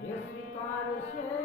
Yes, we can share.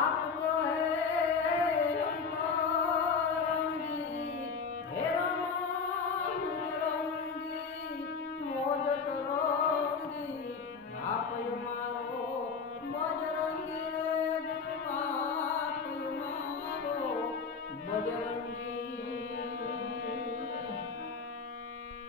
आप लोग